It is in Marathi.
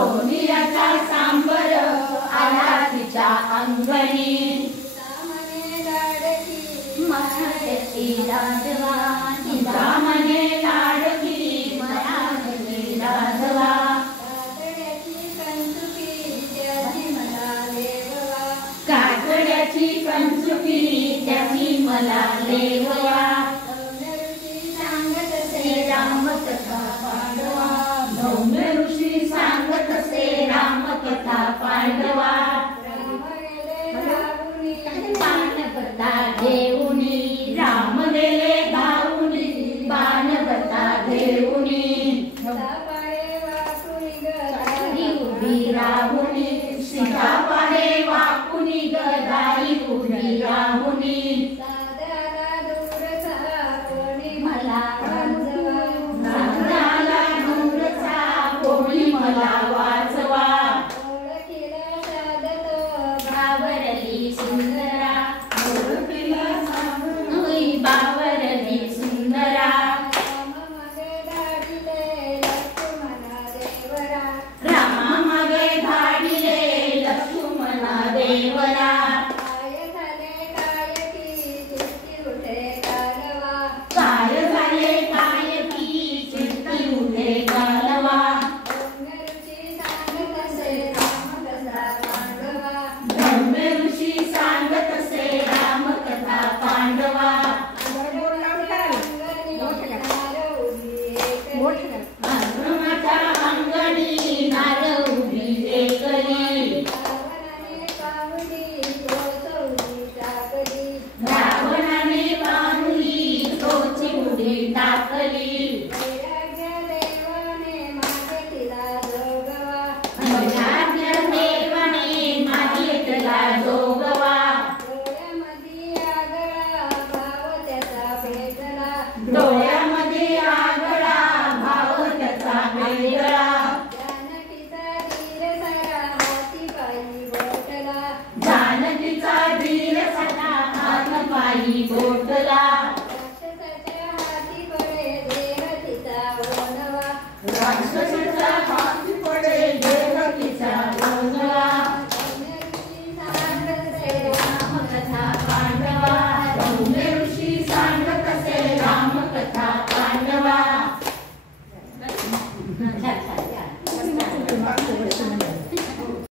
सोनियाचा सांबर आला तिच्या अंगणी मनाची राधवा तिचा मने लाडकी मनाची राधवा काकड्याची कंचुकी त्याची मला लेवया सांगत से रामकथा पांडवा धौम्य ऋषी सांगत से रामकथा पांडवा बाणगता घेऊनी राम गेले धावूनी बाणगता घेऊनी उभी राहुनी सीता पाहे वाकुनी गदाई उभी राहुनी मला सागराला दूरचा कोणी मला वाचवा बावरली सुंदरा बावरली सुंदरा रामा मागे धाडिले लक्ष्मणा देवरा काय झाले काय की चित्ती उठे कालवा धर्म ऋषी सांगत से रामकथा पांडवा आश्रमाच्या अंगणी नार उभी एकली रावणाने पाहुली तोची उडी टाकली वैराग्य देवाने मागितला जोगवा डोळ्यामध्ये आगळा भाव त्याचा वेगळा जानकीचा धीर सटा हात पायी बोटला राक्षसाचा हाती पडे देह तिचा ओनवा रामकथा पांडवा धौम्य ऋषी सांगत से रामकथा पांडवा